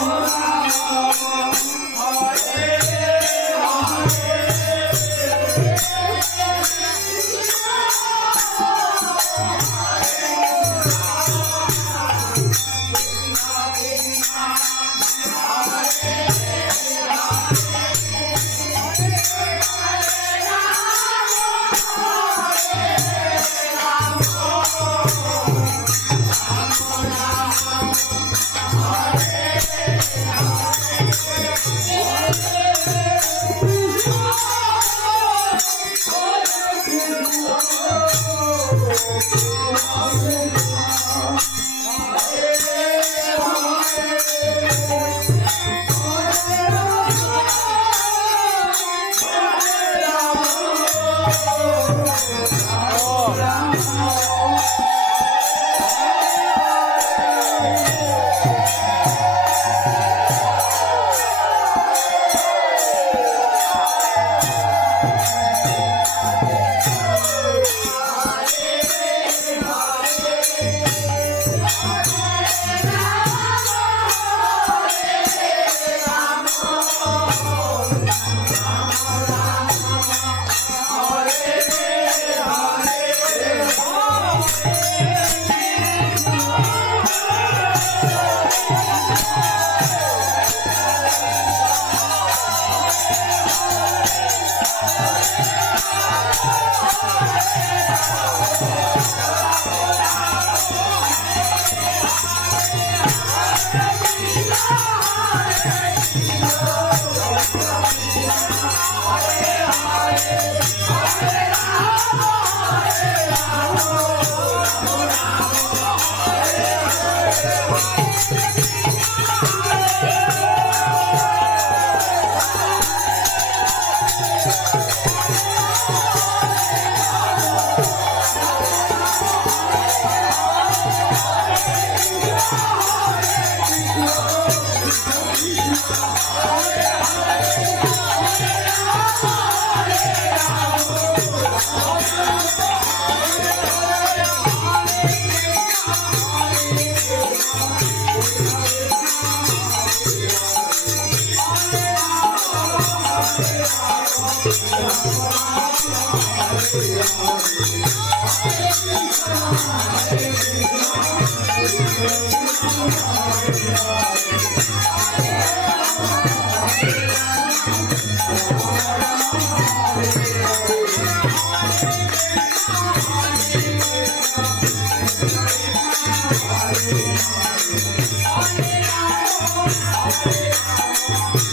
Oh, Hare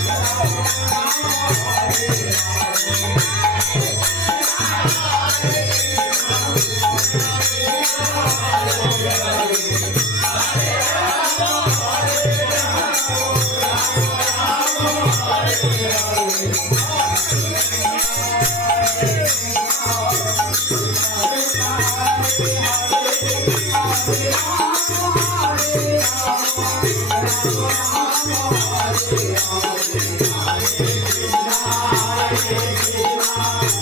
Thank you. Hare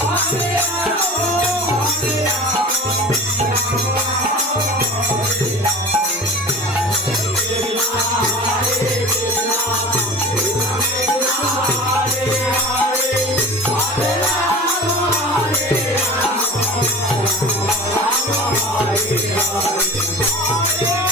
Hare Hare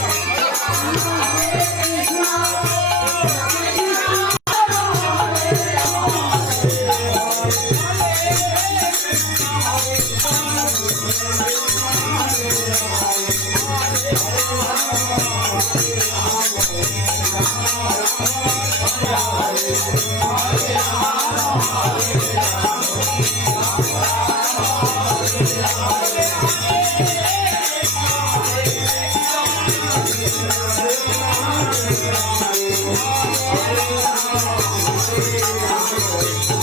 Thank you.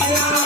Hare